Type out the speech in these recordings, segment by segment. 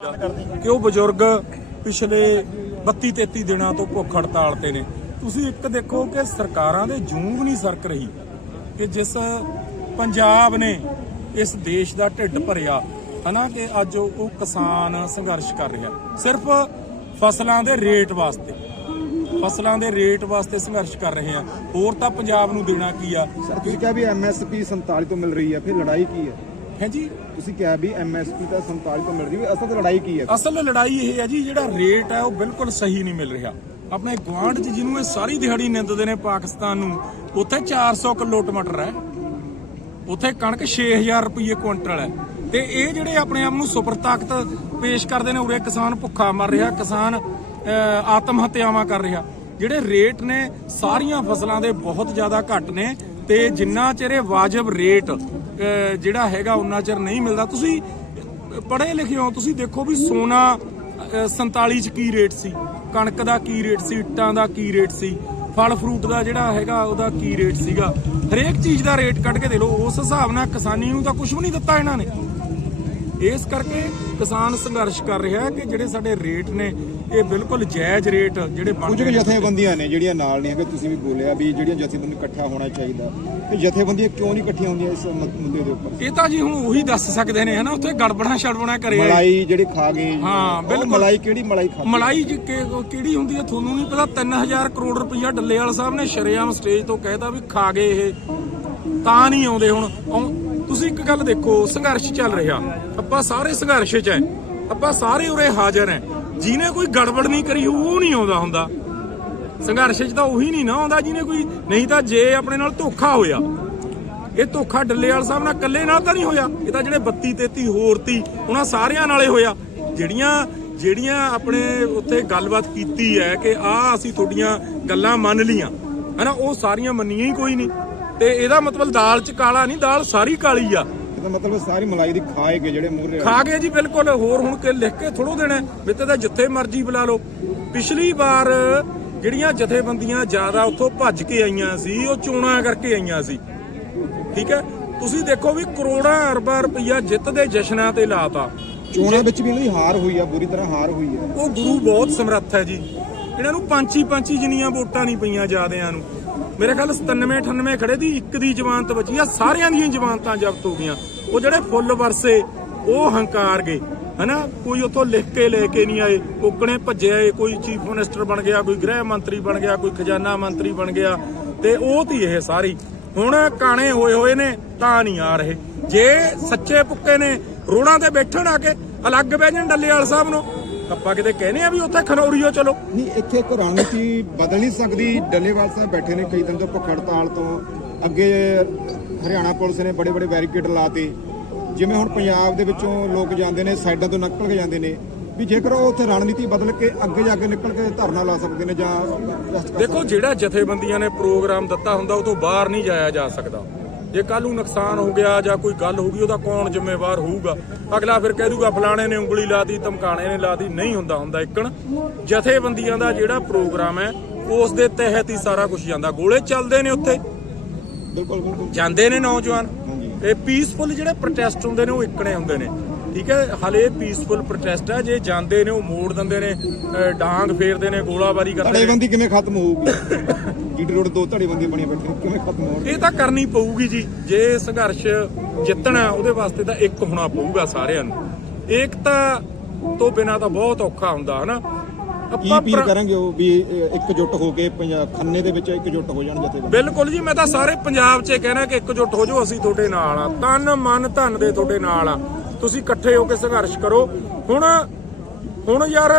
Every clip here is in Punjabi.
ਕਿ ਉਹ ਬਜ਼ੁਰਗ ਪਿਛਲੇ 32 33 ਦਿਨਾਂ ਤੋਂ ਭੁੱਖ ਹੜਤਾਲ ਤੇ ਨੇ? ਤੁਸੀਂ ਇੱਕ ਦੇਖੋ ਕਿ ਸਰਕਾਰਾਂ ਦੇ ਜੂੰਗ ਨਹੀਂ ਸਰਕ ਰਹੀ ਕਿ ਜਿਸ ਪੰਜਾਬ ਨੇ ਇਸ ਦੇਸ਼ ਦਾ ਢਿੱਡ ਭਰਿਆ, ਹਨਾ, ਕਿ ਅੱਜ ਉਹ ਕਿਸਾਨ ਸੰਘਰਸ਼ ਕਰ ਰਿਹਾ। ਸਿਰਫ ਫਸਲਾਂ ਦੇ ਰੇਟ ਵਾਸਤੇ, ਫਸਲਾਂ ਦੇ ਰੇਟ ਵਾਸਤੇ ਸੰਘਰਸ਼ ਕਰ ਰਹੇ ਆ। ਹੋਰ ਤਾਂ ਪੰਜਾਬ ਨੂੰ ਦੇਣਾ ਕੀ ਆ? ਸਰ, ਤੁਸੀਂ ਕਿਹਾ ਵੀ ਐਮਐਸਪੀ 47 ਤੋਂ ਮਿਲ ਰਹੀ ਹੈ ਫਿਰ ਲੜਾਈ ਕੀ ਹੈ ਹੈ ਜੀ। ਤੁਸੀਂ ਕਿਹਾ ਵੀ ਐਮਐਸਪੀ ਤਾਂ 47 ਤੋਂ ਮਿਲ ਰਹੀ ਹੈ ਅਸਲ ਲੜਾਈ ਕੀ ਹੈ? ਅਸਲ ਲੜਾਈ ਇਹ ਹੈ ਜੀ ਜਿਹੜਾ ਰੇਟ ਹੈ ਉਹ ਬਿਲਕੁਲ ਸਹੀ ਨਹੀਂ ਮਿਲ ਰਿਹਾ। ਆਪਣੇ ਗੁਆਂਢ 'ਚ ਜਿਹਨੂੰ ਇਹ ਸਾਰੀ ਦਿਹਾੜੀ ਨਿੰਦਦੇ ਨੇ ਪਾਕਿਸਤਾਨ ਨੂੰ ਉੱਥੇ 400 ਕਿਲੋ ਟਮਾਟਰ ਹੈ। ਉੱਥੇ ਕਣਕ 6000 ਰੁਪਏ ਕੁਇੰਟਲ ਹੈ। ਤੇ ਇਹ ਜਿਹੜੇ ਆਪਣੇ ਆਪ ਨੂੰ ਸੁਪਰ ਤਾਕਤ ਪੇਸ਼ ਕਰਦੇ ਨੇ ਉਰੇ ਕਿਸਾਨ ਭੁੱਖਾ ਮਰ ਰਿਹਾ ਕਿਸਾਨ ਆਤਮ ਹੱਤਿਆਵਾਂ ਕਰ ਰਿਹਾ। ਜਿਹੜੇ ਰੇਟ ਨੇ ਸਾਰੀਆਂ ਫਸਲਾਂ ਦੇ ਬਹੁਤ ਜ਼ਿਆਦਾ ਘੱਟ ਨੇ ਤੇ ਜਿੰਨਾ ਚਿਰ ਇਹ ਵਾਜਬ ਰੇਟ ਜਿਹੜਾ ਹੈਗਾ ਉਨਾ ਚਿਰ ਨਹੀਂ ਮਿਲਦਾ। ਤੁਸੀਂ ਪੜ੍ਹੇ ਲਿਖੇ ਹੋ ਤੁਸੀਂ ਦੇਖੋ ਵੀ ਸੋਨਾ ਅਹ, 47 ਚ ਕੀ ਰੇਟ ਸੀ? ਕਣਕ ਦਾ ਕੀ ਰੇਟ ਸੀ? ਇੱਟਾਂ ਦਾ ਕੀ ਰੇਟ ਸੀ? ਫਲ ਫਰੂਟ ਦਾ ਜਿਹੜਾ ਹੈਗਾ ਉਹਦਾ ਕੀ ਰੇਟ ਸੀਗਾ? ਹਰੇਕ ਚੀਜ਼ ਦਾ ਰੇਟ ਕੱਢ ਕੇ ਦੇ ਲਓ। ਉਸ ਹਿਸਾਬ ਨਾਲ ਕਿਸਾਨੀ ਨੂੰ ਤਾਂ ਕੁਝ ਵੀ ਨਹੀਂ ਦਿੱਤਾ ਇਹਨਾਂ ਨੇ। ਇਸ ਕਰਕੇ ਕਿਸਾਨ ਸੰਘਰਸ਼ ਕਰ ਰਿਹਾ ਹੈ ਕਿ ਜਿਹੜੇ ਸਾਡੇ ਰੇਟ ਨੇ ਇਹ ਬਿਲਕੁਲ ਜਾਇਜ਼ ਰੇਟ ਜਿਹੜੇ ਕੁਝ ਬਣਦੇ ਕੁ ਨੇ। ਜਥੇਬੰਦੀਆਂ ਨੇ ਜਿਹੜੀਆਂ ਨਾਲ ਨਹੀਂ ਹੈਗੇ ਤੁਸੀਂ ਵੀ ਬੋਲਿਆ ਵੀ ਜਿਹੜੀਆਂ ਜਥੇਬੰਦੀਆਂ ਇਕੱਠਾ ਹੋਣਾ ਚਾਹੀਦਾ। ਤੇ ਜਥੇਬੰਦੀਆਂ ਕਿਉਂ ਨਹੀਂ ਇਕੱਠੀਆਂ ਹੁੰਦੀਆਂ ਇਸ ਮ- ਮੁੱਦੇ ਦੇ ਉੱਪਰ? ਇਹ ਤਾਂ ਜੀ ਹੁਣ ਉਹੀ ਦੱਸ ਸਕਦੇ ਨੇ ਹਨਾ ਉੱਥੇ ਗੜਬੜਾਂ ਛੜਬੜਾਂ ਕਰੇ ਮਲਾਈ ਜਿਹੜੀ ਖਾ ਗਏ ਹਾਂ, ਉਹ ਬਿਲਕੁਲ। ਮਲਾਈ ਕਿਹੜੀ ਮਲਾਈ ਖਾ ਮਲਾਈ ਜੀ ਕਿ- ਉਹ ਕਿਹੜੀ ਹੁੰਦੀ ਹੈ ਤੁਹਾਨੂੰ ਨਹੀਂ ਪਤਾ 3000 ਕਰੋੜ ਰੁਪਈਆ ਡੱਲੇਵਾਲ ਸਾਹਿਬ ਨੇ ਸ਼ਰੇਆਮ ਸਟੇਜ ਤੋਂ ਕਹਿਤਾ ਵੀ ਖਾ ਗਏ ਇਹ। ਤਾਂ ਨਹੀਂ ਆਉਂਦੇ ਹੁਣ ਆਉਂ- ਤੁਸੀਂ ਇੱਕ ਗੱਲ ਦੇਖੋ, ਸੰਘਰਸ਼ ਚੱਲ ਰਿਹਾ। ਆਪਾਂ ਸਾਰੇ ਸੰਘਰਸ਼ 'ਚ ਐ ਆਪਾਂ ਸਾਰੇ ਉਰੇ ਹਾਜ਼ਰ ਐ ਜਿਹਨੇ ਕੋਈ ਗੜਬੜ ਨਹੀਂ ਕਰੀ, ਉਹ ਨਹੀਂ ਆਉਂਦਾ ਹੁੰਦਾ। ਸੰਘਰਸ਼ 'ਚ ਤਾਂ ਉਹੀ ਨਹੀਂ ਨਾ ਆਉਂਦਾ ਜਿਹਨੇ ਕੋਈ, ਨਹੀਂ ਤਾਂ ਜੇ ਆਪਣੇ ਨਾਲ ਧੋਖਾ ਹੋਇਆ। ਇਹ ਧੋਖਾ ਡੱਲੇਵਾਲ ਸਾਹਿਬ ਨਾਲ ਇਕੱਲੇ ਨਾਲ ਤਾਂ ਨਹੀਂ ਹੋਇਆ। ਇਹ ਤਾਂ ਜਿਹੜੇ 32 33 ਹੋਰ ਤੀ, ਉਹਨਾਂ ਸਾਰਿਆਂ ਨਾਲੇ ਹੋਇਆ। ਜਿਹੜੀਆਂ ਜਿਹੜੀਆਂ ਆਪਣੇ ਉੱਥੇ ਗੱਲਬਾਤ ਕੀਤੀ ਹੈ ਕਿ ਆ ਅਸੀਂ ਤੁਹਾਡੀਆਂ ਗੱਲਾਂ ਮੰਨ ਲੀਆਂ ਹਨਾ, ਉਹ ਸਾਰੀਆਂ ਮੰਨੀਆਂ ਹੀ ਕੋਈ ਨਹੀਂ। ਤੇ ਇਹਦਾ ਮਤਲਬ ਦਾਲ ਚ ਕਾਲਾ ਨਹੀਂ ਦਾਲ ਸਾਰੀ ਕਾਲੀ ਆ। ਇਹਦਾ ਮਤਲਬ ਸਾਰੀ ਮਲਾਈ ਦੀ ਖਾਏਗੇ ਜਿਹੜੇ ਮੂਹਰੇ ਖਾ ਗਏ ਜੀ ਬਿਲਕੁਲ ਹੋਰ ਹੁਣ ਕਿ ਲਿਖ ਕੇ ਥੋੜੋ ਦੇਣਾ ਮਿੱਤੇ ਤਾਂ ਜਿੱਥੇ ਮਰਜ਼ੀ ਬੁਲਾ ਲਓ। ਪਿਛਲੀ ਵਾਰ ਜਿਹੜੀਆਂ ਜਥੇਬੰਦੀਆਂ ਜ਼ਿਆਦਾ ਉੱਥੋਂ ਭੱਜ ਕੇ ਆਈਆਂ ਸੀ ਉਹ ਚੋਣਾਂ ਕਰਕੇ ਆਈਆਂ ਸੀ। ਠੀਕ ਹੈ? ਤੁਸੀਂ ਦੇਖੋ ਵੀ ਕਰੋੜਾਂ ਅਰਬਾਂ ਰੁਪਈਆ ਜਿੱਤ ਦੇ ਜਸ਼ਨਾਂ ਤੇ ਲਾਤਾ। ਚੋਣਾਂ ਵਿੱਚ ਵੀ ਇਹਨਾਂ ਦੀ ਹਾਰ ਹੋਈ ਆ ਬੁਰੀ ਤਰ੍ਹਾਂ ਹਾਰ ਹੋਈ ਆ। ਉਹ ਗੁਰੂ ਬਹੁਤ ਸਮਰੱਥ ਹੈ ਜੀ। ਇਹਨਾਂ ਨੂੰ ਪੰਚੀ ਪੰਚੀ ਜਿੰਨੀਆਂ ਵੋਟਾਂ ਨਹੀਂ ਪਈਆਂ ਜਿਆਦਿਆਂ ਨੂੰ। ਮੇਰੇ ਖਿਆਲ 97 98 ਖੜੇ ਦੀ ਇੱਕ ਦੀ ਜ਼ਮਾਨਤ ਬਚੀ ਆ, ਸਾਰਿਆਂ ਦੀਆਂ ਜ਼ਮਾਨਤਾਂ ਜ਼ਬਤ ਹੋ ਗਈਆਂ। ਉਹ ਜਿਹੜੇ ਫੁੱਲ ਵਰਸੇ, ਉਹ ਹੰਕਾਰ ਗਏ। ਹਨਾ? ਕੋਈ ਉੱਥੋਂ ਲਿਖ ਕੇ ਲੈ ਕੇ ਨਹੀਂ ਆਏ ਕੋਕਣੇ ਭੱਜੇ ਆਏ, ਕੋਈ ਚੀਫ ਮਿਨਿਸਟਰ ਬਣ ਗਿਆ, ਕੋਈ ਗ੍ਰਹਿ ਮੰਤਰੀ ਬਣ ਗਿਆ, ਕੋਈ ਖਜ਼ਾਨਾ ਮੰਤਰੀ ਬਣ ਗਿਆ, ਤੇ ਉਹ ਤੀ ਇਹ ਸਾਰੀ। ਹੁਣ ਕਾਣੇ ਹੋਏ ਹੋਏ ਨੇ, ਤਾਂ ਨਹੀਂ ਆ ਰਹੇ। ਜੇ ਸੱਚੇ ਪੁੱਕੇ ਨੇ, ਰੋੜਾਂ ਤੇ ਬੈਠਣ ਆ ਕੇ, ਅਲੱਗ ਬਹਿ ਜਾਣ ਡੱਲੇਵਾਲ ਸਾਹਿਬ ਨੂੰ। ਆਪਾਂ ਕਿਤੇ ਕਹਿੰਦੇ ਆ ਵੀ ਉੱਥੇ ਖਨੌਰੀਓ ਚਲੋ। ਨਹੀਂ ਇੱਥੇ ਇੱਕ ਰਣਨੀਤੀ ਬਦਲ ਨਹੀਂ ਸਕਦੀ। ਡੱਲੇਵਾਲ ਸਾਹਿਬ ਬੈਠੇ ਨੇ ਕਈ ਦਿਨ ਤੋਂ ਭੁੱਖ ਹੜਤਾਲ ਤੋਂ। ਅੱਗੇ ਹਰਿਆਣਾ ਪੁਲਿਸ ਨੇ ਬੜੇ ਬੜੇ ਬੈਰੀਕੇਡ ਲਾਤੇ। ਜਿਵੇਂ ਹੁਣ ਪੰਜਾਬ ਦੇ ਵਿੱਚੋਂ ਲੋਕ ਜਾਂਦੇ ਨੇ ਸਾਈਡਾਂ ਤੋਂ ਨਿਕਲ ਕੇ ਜਾਂਦੇ ਨੇ। ਵੀ ਜੇਕਰ ਉਹ ਉੱਥੇ ਰਣਨੀਤੀ ਬਦਲ ਕੇ ਅੱਗੇ ਜਾ ਕੇ ਨਿਕਲ ਕੇ ਧਰਨਾ ਲਾ ਸਕਦੇ ਨੇ ਜਾਂ ਦੇਖੋ ਜਿਹੜਾ ਜਥੇਬੰਦੀਆਂ ਨੇ ਪ੍ਰੋਗਰਾਮ ਦਿੱਤਾ ਹੁੰਦਾ ਉਹ ਤੋਂ ਬਾਹਰ ਨਹੀਂ ਜਾਇਆ ਜਾ ਸਕਦਾ। ਜੇ ਕੱਲ ਨੂੰ ਨੁਕਸਾਨ ਹੋ ਗਿਆ ਜਾਂ ਕੋਈ ਗੱਲ ਹੋ ਗਈ ਉਹਦਾ ਕੌਣ ਜ਼ਿੰਮੇਵਾਰ ਹੋਊਗਾ? ਅਗਲਾ ਫਿਰ ਕਹਿ ਦੂਗਾ ਫਲਾਣੇ ਨੇ ਉਂਗਲੀ ਲਾਤੀ ਧਮਕਾਣੇ ਨੇ ਲਾਤੀ ਨਹੀਂ ਹੁੰਦਾ ਹੁੰਦਾ ਇੱਕਣ। ਜਥੇਬੰਦੀਆਂ ਦਾ ਜਿਹੜਾ ਪ੍ਰੋਗਰਾਮ ਹੈ ਉਸ ਦੇ ਤਹਿਤ ਹੀ ਸਾਰਾ ਕੁਝ ਜਾਂਦਾ। ਗੋਲੇ ਚੱਲਦੇ ਨੇ ਉੱਥੇ। ਬਿਲਕੁਲ ਬਿਲਕੁਲ। ਜਾਂਦੇ ਨੇ ਨੌਜਵਾਨ। ਇਹ ਪੀਸਫੁਲ ਜਿਹੜੇ ਪ੍ਰੋਟੈਸਟ ਹੁੰਦੇ ਨੇ ਉਹ ਇੱਕਣੇ ਹੁੰਦੇ ਨੇ। ਠੀਕ ਹੈ ਹਲੇ ਪੀਸਫੁਲ ਪ੍ਰੋਟੈਸਟ ਹੈ ਜੇ ਜਾਂਦੇ ਨੇ ਉਹ ਮੋੜ ਦਿੰਦੇ ਨੇ ਡਾਂਗ ਫੇਰਦੇ ਨੇ ਗੋਲਾਬਾਰੀ ਕਰਦੇ ਨੇ। ਧੜੇਬੰਦੀ ਕਿਵੇਂ ਖਤਮ ਹੋਊਗੀ? ਜੀਟੀ ਰੋਡ ਦੋ ਧੜੇਬੰਦੀਆਂ ਬਣੀਆਂ ਬੈਠੀਆਂ ਕਿਵੇਂ ਖਤਮ ਹੋਣਗੀ ਇਹ ਤਾਂ ਕਰਨੀ ਪਊਗੀ ਜੀ ਜੇ ਸੰਘਰਸ਼ ਜਿੱਤਣਾ ਉਹਦੇ ਵਾਸਤੇ ਤਾਂ ਇੱਕ ਹੋਣਾ ਪਊਗਾ ਸਾਰਿਆਂ ਨੂੰ। ਏਕਤਾ ਤੋਂ ਬਿਨਾ ਤਾਂ ਬਹੁਤ ਔਖਾ ਹੁੰਦਾ ਹਨਾ? ਕੀ ਅਪੀਲ ਪ੍ਰ- ਕਰਾਂਗੇ ਉਹ ਵੀ ਇਕਜੁੱਟ ਹੋ ਕੇ ਪੰਜਾਬ ਖੰਨੇ ਦੇ ਵਿੱਚ ਇਕਜੁੱਟ ਹੋ ਜਾਣ ਜਥੇਬੰਦੀ? ਬਿਲਕੁਲ ਜੀ ਮੈਂ ਤਾਂ ਸਾਰੇ ਪੰਜਾਬ 'ਚ ਇਹ ਕਹਿਣਾ ਕਿ ਇਕਜੁੱਟ ਹੋ ਜਾਓ ਅਸੀਂ ਤੁਹਾਡੇ ਨਾਲ ਆ ਤਨ ਮਨ ਧਨ ਦੇ ਤੁਹਾਡੇ ਨਾਲ ਆ ਤੁਸੀਂ ਇਕੱਠੇ ਹੋ ਕੇ ਸੰਘਰਸ਼ ਕਰੋ। ਹੁਣ ਹੁਣ ਯਾਰ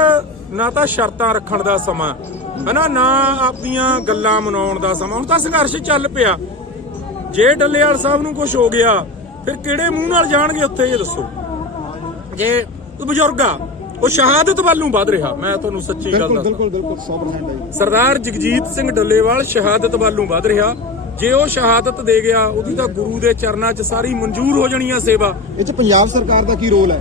ਨਾ ਤਾਂ ਸ਼ਰਤਾਂ ਰੱਖਣ ਦਾ ਸਮਾਂ ਹਨਾ ਨਾ? ਆਪਣੀਆਂ ਗੱਲਾਂ ਮਨਾਉਣ ਦਾ ਸਮਾਂ। ਹੁਣ ਤਾਂ ਸੰਘਰਸ਼ ਚੱਲ ਪਿਆ। ਜੇ ਡੱਲੇਵਾਲ ਸਾਹਿਬ ਨੂੰ ਕੁਝ ਹੋ ਗਿਆ ਫਿਰ ਕਿਹੜੇ ਮੂੰਹ ਨਾਲ ਜਾਣਗੇ ਉੱਥੇ ਇਹ ਦੱਸੋ। ਜੇ ਉਹ ਬਜ਼ੁਰਗ ਆ ਉਹ ਸ਼ਹਾਦਤ ਵੱਲ ਨੂੰ ਵੱਧ ਰਿਹਾ। ਮੈਂ ਤੁਹਾਨੂੰ ਸੱਚੀ ਗੱਲ ਦੱਸਦਾ ਬਿਲਕੁਲ ਬਿਲਕੁਲ 100% ਹੈ ਜੀ। ਸਰਦਾਰ ਜਗਜੀਤ ਸਿੰਘ ਡੱਲੇਵਾਲ ਸ਼ਹਾਦਤ ਵੱਲ ਨੂੰ ਵੱਧ ਰਿਹਾ। ਜੇ ਉਹ ਸ਼ਹਾਦਤ ਦੇ ਗਿਆ ਉਹਦੀ ਤਾਂ ਗੁਰੂ ਦੇ ਚਰਨਾਂ 'ਚ ਸਾਰੀ ਮਨਜ਼ੂਰ ਹੋ ਜਾਣੀ ਆ ਸੇਵਾ। ਇਹ ਚ ਪੰਜਾਬ ਸਰਕਾਰ ਦਾ ਕੀ ਰੋਲ ਹੈ?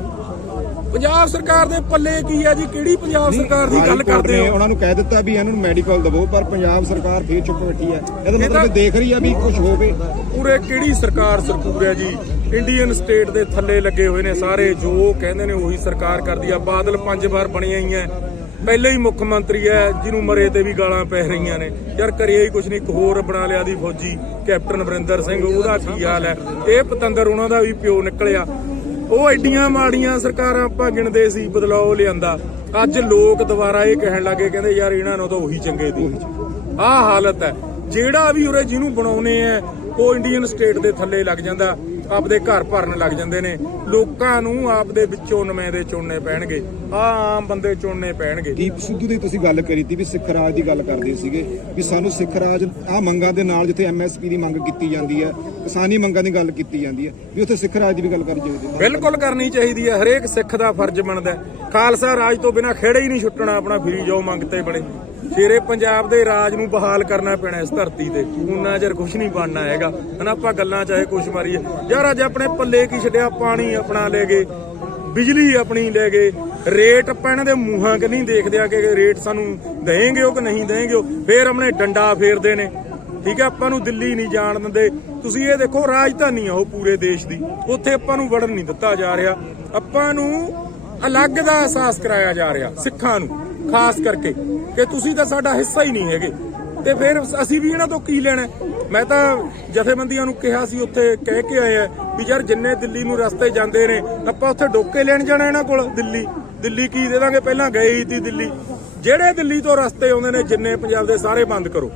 ਪੰਜਾਬ ਸਰਕਾਰ ਦੇ ਪੱਲੇ ਕੀ ਆ ਜੀ? ਕਿਹੜੀ ਪੰਜਾਬ ਸਰਕਾਰ ਦੀ ਗੱਲ ਕਰਦੇ ਹੋ? ਉਹਨਾਂ ਨੂੰ ਕਹਿ ਦਿੱਤਾ ਵੀ ਇਹਨਾਂ ਨੂੰ ਮੈਡੀਕਲ ਦਵੋ ਪਰ ਪੰਜਾਬ ਸਰਕਾਰ ਫੇਰ ਚੁੱਪ ਬੈਠੀ ਹੈ। ਇਹਦਾ ਮਤਲਬ ਦੇਖ ਰਹੀ ਹੈ ਵੀ ਕੁਝ ਹੋਵੇ। ਪੂਰੇ ਕਿਹੜੀ ਸਰਕਾਰ ਸਰਕੂਰ ਹੈ ਜੀ? ਇੰਡੀਅਨ ਸਟੇਟ ਦੇ ਥੱਲੇ ਲੱਗੇ ਹੋਏ ਨੇ ਸਾਰੇ ਜੋ ਕਹਿੰਦੇ ਨੇ ਉਹੀ ਸਰਕਾਰ ਕਰਦੀ ਆ। ਬਾਦਲ ਪੰਜ ਵਾਰ ਬਣੀਆਂ ਹੀ। ਐ ਪਹਿਲੇ ਹੀ ਮੁੱਖ ਮੰਤਰੀ ਹੈ, ਜਿਹਨੂੰ ਮਰੇ ਤੇ ਵੀ ਗਾਲਾਂ ਪੈ ਰਹੀਆਂ ਨੇ। ਯਾਰ ਕਰਿਆ ਹੀ ਕੁਛ ਨਹੀਂ, ਇੱਕ ਹੋਰ ਬਣਾ ਲਿਆ ਦੀ ਫੌਜੀ, ਕੈਪਟਨ ਅਮਰਿੰਦਰ ਸਿੰਘ, ਉਹਦਾ ਕੀ ਹਾਲ ਹੈ? ਇਹ ਪਤੰਦਰ ਉਹਨਾਂ ਦਾ ਵੀ ਪਿਓ ਨਿਕਲਿਆ। ਉਹ ਐਡੀਆਂ ਮਾੜੀਆਂ ਸਰਕਾਰਾਂ ਆਪਾਂ ਗਿਣਦੇ ਸੀ, ਬਦਲਾਓ ਲਿਆਂਦਾ। ਅੱਜ ਲੋਕ ਦੁਬਾਰਾ ਇਹ ਕਹਿਣ ਲੱਗੇ, ਕਹਿੰਦੇ, ਯਾਰ, ਇਹਨਾਂ ਨੂੰ ਤਾਂ ਉਹੀ ਚੰਗੇ ਦੀ ਆਹ ਹਾਲਤ ਹੈ। ਜਿਹੜਾ ਵੀ ਉਰੇ ਜਿਹਨੂੰ ਬਣਾਉਨੇ ਆ, ਉਹ ਇੰਡੀਅਨ ਸਟੇਟ ਦੇ ਥੱਲੇ ਲੱਗ ਜਾਂਦਾ। ਆਪਦੇ ਘਰ ਭਰਨ ਲੱਗ ਜਾਂਦੇ ਨੇ। ਲੋਕਾਂ ਨੂੰ ਆਪਦੇ ਵਿੱਚੋਂ ਨੁਮਾਇੰਦੇ ਚੁਣਨੇ ਪੈਣਗੇ। ਆ ਆਮ ਬੰਦੇ ਚੁਣਨੇ ਪੈਣਗੇ। ਦੀਪ ਸਿੱਧੂ ਦੀ ਤੁਸੀਂ ਗੱਲ ਕਰੀ ਤੀ ਵੀ ਸਿੱਖ ਰਾਜ ਦੀ ਗੱਲ ਕਰਦੇ ਸੀਗੇ ਵੀ ਸਾਨੂੰ ਸਿੱਖ ਰਾਜ ਆ ਮੰਗਾਂ ਦੇ ਨਾਲ ਜਿੱਥੇ ਐਮਐਸਪੀ ਦੀ ਮੰਗ ਕੀਤੀ ਜਾਂਦੀ ਹੈ ਕਿਸਾਨੀ ਮੰਗਾਂ ਦੀ ਗੱਲ ਕੀਤੀ ਜਾਂਦੀ ਹੈ ਵੀ ਉੱਥੇ ਸਿੱਖ ਰਾਜ ਦੀ ਵੀ ਗੱਲ ਕਰਨੀ ਚਾਹੀਦੀ ਹੈ ਬਿਲਕੁਲ ਕਰਨੀ ਚਾਹੀਦੀ ਹੈ ਹਰੇਕ ਸਿੱਖ ਦਾ ਫਰਜ਼ ਬਣਦਾ। ਖਾਲਸਾ ਰਾਜ ਤੋਂ ਬਿਨਾ ਖੇੜੇ ਹੀ ਨਹੀਂ ਛੁੱਟਣਾ ਆਪਣਾ ਫਿਰੀ ਜਾਓ ਮੰਗਤੇ ਬਣੇ। ਸ਼ੇਰੇ ਪੰਜਾਬ ਦੇ ਰਾਜ ਨੂੰ ਬਹਾਲ ਕਰਨਾ ਪੈਣਾ ਇਸ ਧਰਤੀ ਤੇ। ਉਹਨਾਂ ਚਿਰ ਕੁਝ ਨਹੀਂ ਬਣਨਾ ਹੈਗਾ। ਹਨਾ, ਆਪਾਂ ਗੱਲਾਂ ਚਾਹੇ ਕੁਛ ਮਾਰੀਏ। ਯਾਰ, ਅੱਜ ਆਪਣੇ ਪੱਲੇ ਕੀ ਛੱਡਿਆ? ਪਾਣੀ ਆਪਣਾ ਲੈ ਗਏ, ਬਿਜਲੀ ਆਪਣੀ ਲੈ ਗਏ। ਰੇਟ ਆਪਾਂ ਦੇ ਮੂੰਹਾਂ ਕਿ ਨਹੀਂ ਦੇਖਦੇ ਆ ਕਿ ਰੇਟ ਸਾਨੂੰ ਦੇਣਗੇ ਉਹ ਕਿ ਨਹੀਂ ਦੇਣਗੇ ਫੇਰ ਆਪਣੇ ਡੰਡਾ ਫੇਰਦੇ ਨੇ। ਠੀਕ ਹੈ ਆਪਾਂ ਨੂੰ ਦਿੱਲੀ ਨਹੀਂ ਜਾਣ ਦਿੰਦੇ। ਤੁਸੀਂ ਇਹ ਦੇਖੋ, ਰਾਜਧਾਨੀ ਆ ਉਹ ਪੂਰੇ ਦੇਸ਼ ਦੀ। ਉੱਥੇ ਆਪਾਂ ਨੂੰ ਵੜਨ ਨਹੀਂ ਦਿੱਤਾ ਜਾ ਰਿਹਾ। ਆਪਾਂ ਨੂੰ ਅਲੱਗ ਦਾ ਅਹਿਸਾਸ ਕਰਾਇਆ ਜਾ ਰਿਹਾ ਸਿੱਖਾਂ ਨੂੰ। ਖਾਸ ਕਰਕੇ ਕਿ ਤੁਸੀਂ ਤਾਂ ਸਾਡਾ ਹਿੱਸਾ ਹੀ ਨਹੀਂ ਹੈਗੇ। ਤੇ ਫਿਰ ਅਸੀਂ ਵੀ ਇਹਨਾਂ ਤੋਂ ਕੀ ਲੈਣਾ ਮੈਂ ਤਾਂ ਜਥੇਬੰਦੀਆਂ ਨੂੰ ਕਿਹਾ ਸੀ, ਉੱਥੇ ਕਹਿ ਕੇ ਆਏ ਆ ਵੀ ਯਾਰ ਜਿੰਨੇ ਦਿੱਲੀ ਨੂੰ ਰਸਤੇ ਜਾਂਦੇ ਨੇ, ਆਪਾਂ ਉੱਥੇ ਡੋਕੇ ਲੈਣ ਜਾਣਾ ਇਹਨਾਂ ਕੋਲ, ਦਿੱਲੀ। ਦਿੱਲੀ ਕੀ ਦੇ ਦਾਂਗੇ? ਪਹਿਲਾਂ ਗਏ ਹੀ ਸੀ ਦਿੱਲੀ। ਜਿਹੜੇ ਦਿੱਲੀ ਤੋਂ ਰਸਤੇ ਆਉਂਦੇ ਨੇ, ਜਿੰਨੇ ਪੰਜਾਬ ਦੇ ਸਾਰੇ ਬੰਦ ਕਰੋ।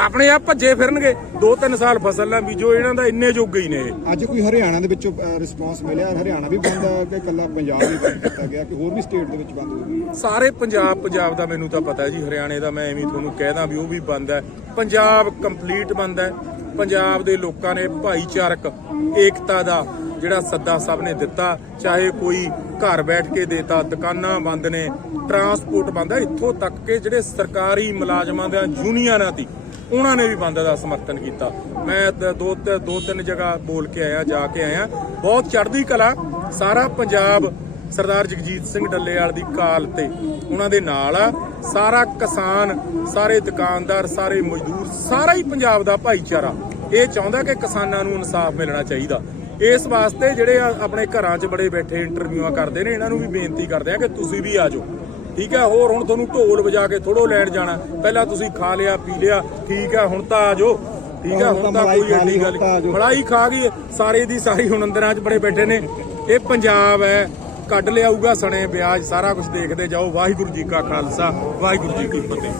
ਆਪਣੇ ਆਪ ਭੱਜੇ ਫਿਰਨਗੇ। 2-3 ਸਾਲ ਫਸਲ ਨਾ ਬੀਜੋ ਇਹਨਾਂ ਦਾ ਇੰਨੇ ਜੋਗੇ ਹੀ ਨੇ ਇਹ। ਅੱਜ ਕੋਈ ਹਰਿਆਣਾ ਦੇ ਵਿੱਚੋਂ ਰਿਸਪੌਂਸ ਮਿਲਿਆ? ਹਰਿਆਣਾ ਵੀ ਬੰਦ ਆ ਕਿ ਇਕੱਲਾ ਪੰਜਾਬ ਹੀ ਬੰਦ ਕੀਤਾ ਗਿਆ ਕਿ ਹੋਰ ਵੀ ਸਟੇਟ ਦੇ ਵਿੱਚ ਬੰਦ ਹੋ ਗਈ ਸਾਰੇ ਪੰਜਾਬ ਪੰਜਾਬ ਦਾ ਮੈਨੂੰ ਤਾਂ ਪਤਾ ਹੈ ਜੀ ਹਰਿਆਣੇ ਦਾ ਮੈਂ ਐਵੇਂ ਹੀ ਤੁਹਾਨੂੰ ਕਹਿਦਾ ਵੀ ਉਹ ਵੀ ਬੰਦ ਹੈ ਪੰਜਾਬ ਕੰਪਲੀਟ ਬੰਦ ਹੈ ਪੰਜਾਬ ਦੇ ਲੋਕਾਂ ਨੇ ਭਾਈਚਾਰਕ ਏਕਤਾ ਦਾ ਜਿਹੜਾ ਸੱਦਾ ਸਭ ਨੇ ਦਿੱਤਾ, ਚਾਹੇ ਕੋਈ ਘਰ ਬੈਠ ਕੇ ਦੇਤਾ, ਦੁਕਾਨਾਂ ਬੰਦ ਨੇ ਟਰਾਂਸਪੋਰਟ ਬੰਦ ਹੈ ਇੱਥੋਂ ਤੱਕ ਕਿ ਜਿਹੜੇ ਸਰਕਾਰੀ ਮੁਲਾਜ਼ਮਾਂ ਦੇ ਯੂਨੀਅਨਾਂ ਦੀ, ਉਹਨਾਂ ਨੇ ਵੀ ਬੰਦ ਦਾ ਸਮਰਥਨ ਕੀਤਾ। ਮੈਂ ਦੋ ਦੋ ਤਿੰਨ ਜਗ੍ਹਾ ਬੋਲ ਕੇ ਆਇਆ, ਜਾ ਕੇ ਆਇਆ। ਬਹੁਤ ਚੜ੍ਹਦੀ ਕਲਾ, ਸਾਰਾ ਪੰਜਾਬ ਸਰਦਾਰ ਜਗਜੀਤ ਸਿੰਘ ਡੱਲੇਵਾਲ ਦੀ ਕਾਲ ਤੇ ਉਹਨਾਂ ਦੇ ਨਾਲ ਆ। ਸਾਰਾ ਕਿਸਾਨ, ਸਾਰੇ ਦੁਕਾਨਦਾਰ, ਸਾਰੇ ਮਜ਼ਦੂਰ, ਸਾਰਾ ਹੀ ਪੰਜਾਬ ਦਾ ਭਾਈਚਾਰਾ। ਇਹ ਚਾਹੁੰਦਾ ਕਿ ਕਿਸਾਨਾਂ ਨੂੰ ਇਨਸਾਫ ਮਿਲਣਾ ਚਾਹੀਦਾ। ਇਸ ਵਾਸਤੇ ਜਿਹੜੇ ਆਪਣੇ ਘਰਾਂ 'ਚ ਬੜੇ ਬੈਠੇ ਇੰਟਰਵਿਊਆਂ ਕਰਦੇ ਨੇ ਇਹਨਾਂ ਨੂੰ ਵੀ ਬੇਨਤੀ ਕਰਦੇ ਆ ਕਿ ਤੁਸੀਂ ਵੀ ਆ ਜਾਓ। ਠੀਕ ਹੈ ਹੋਰ ਹੁਣ ਤੁਹਾਨੂੰ ਢੋਲ ਵਜਾ ਕੇ ਥੋੜੋ ਲੈਣ ਜਾਣਾ। ਪਹਿਲਾਂ ਤੁਸੀਂ ਖਾ ਲਿਆ ਪੀ ਲਿਆ ਠੀਕ ਹੈ ਹੁਣ ਤਾਂ ਆ ਜਾਓ। ਠੀਕ ਹੈ ਹੁਣ ਤਾਂ ਕੋਈ ਐਡੀ ਗੱਲ। ਮਲਾਈ ਖਾ ਗਈ ਸਾਰੇ ਦੀ ਸਾਰੀ ਹੁਣ ਅੰਦਰਾਂ 'ਚ ਬੜੇ ਬੈਠੇ ਨੇ। ਇਹ ਪੰਜਾਬ ਹੈ। ਕੱਢ ਲਿਆਊਗਾ ਸਣੇ ਵਿਆਜ ਸਾਰਾ ਕੁਝ ਦੇਖਦੇ ਜਾਓ। ਵਾਹਿਗੁਰੂ ਜੀ ਕਾ ਖਾਲਸਾ ਵਾਹਿਗੁਰੂ ਜੀ ਕੀ ਫਤਿਹ।